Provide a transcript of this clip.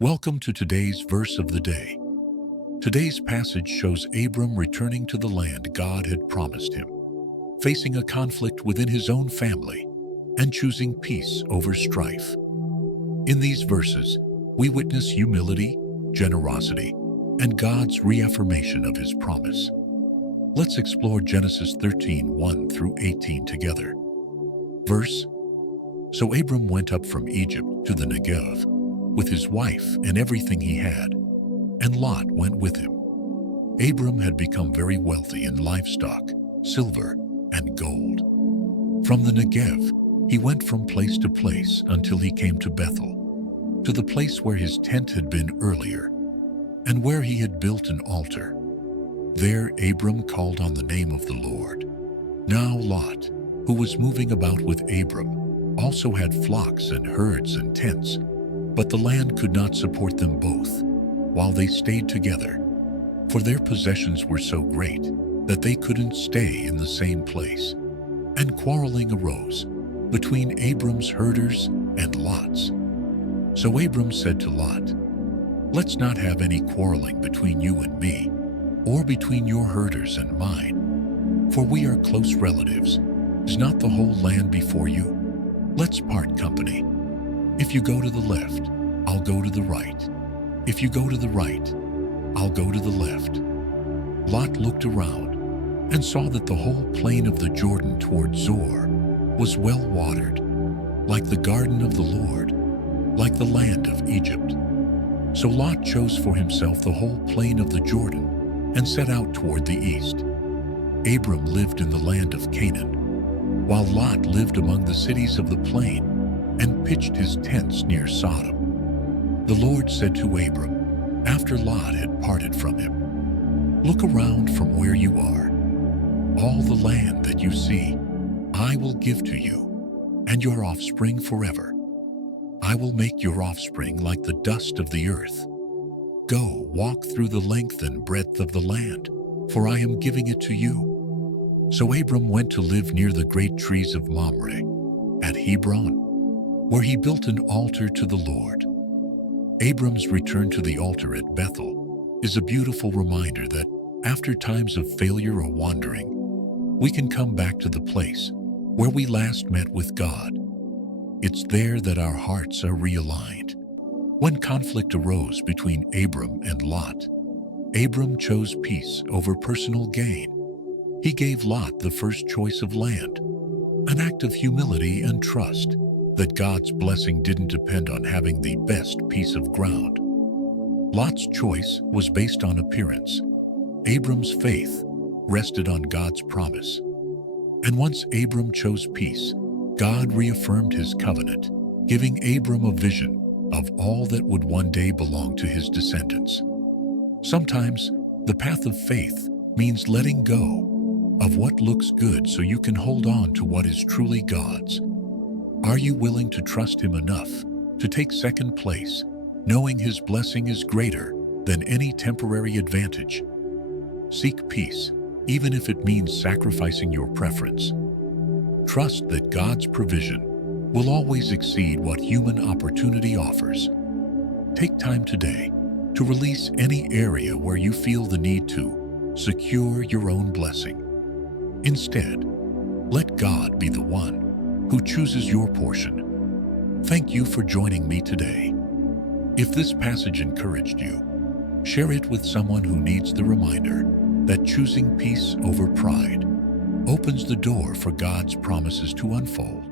Welcome to today's verse of the day. Today's passage shows Abram returning to the land God had promised him, facing a conflict within his own family, and choosing peace over strife. In these verses, we witness humility, generosity, and God's reaffirmation of his promise. Let's explore Genesis 13:1 through 18 together. Verse: So Abram went up from Egypt to the Negev, with his wife and everything he had, and Lot went with him. Abram had become very wealthy in livestock, silver, and gold. From the Negev, he went from place to place until he came to Bethel, to the place where his tent had been earlier, and where he had built an altar. There Abram called on the name of the Lord. Now Lot, who was moving about with Abram, also had flocks and herds and tents, but the land could not support them both, while they stayed together, for their possessions were so great that they couldn't stay in the same place. And quarreling arose between Abram's herders and Lot's. So Abram said to Lot, "Let's not have any quarreling between you and me, or between your herders and mine, for we are close relatives. Is not the whole land before you? Let's part company. If you go to the left, I'll go to the right. If you go to the right, I'll go to the left." Lot looked around and saw that the whole plain of the Jordan toward Zoar was well watered, like the garden of the Lord, like the land of Egypt. So Lot chose for himself the whole plain of the Jordan and set out toward the east. Abram lived in the land of Canaan, while Lot lived among the cities of the plain and pitched his tents near Sodom. The Lord said to Abram, after Lot had parted from him, "Look around from where you are. All the land that you see, I will give to you, and your offspring forever. I will make your offspring like the dust of the earth. Go, walk through the length and breadth of the land, for I am giving it to you." So Abram went to live near the great trees of Mamre, at Hebron, where he built an altar to the Lord. Abram's return to the altar at Bethel is a beautiful reminder that after times of failure or wandering, we can come back to the place where we last met with God. It's there that our hearts are realigned. When conflict arose between Abram and Lot, Abram chose peace over personal gain. He gave Lot the first choice of land, an act of humility and trust that God's blessing didn't depend on having the best piece of ground. Lot's choice was based on appearance. Abram's faith rested on God's promise. And once Abram chose peace, God reaffirmed his covenant, giving Abram a vision of all that would one day belong to his descendants. Sometimes, the path of faith means letting go of what looks good so you can hold on to what is truly God's. Are you willing to trust him enough to take second place, knowing his blessing is greater than any temporary advantage? Seek peace, even if it means sacrificing your preference. Trust that God's provision will always exceed what human opportunity offers. Take time today to release any area where you feel the need to secure your own blessing. Instead, let God be the one who chooses your portion. Thank you for joining me today. If this passage encouraged you, share it with someone who needs the reminder that choosing peace over pride opens the door for God's promises to unfold.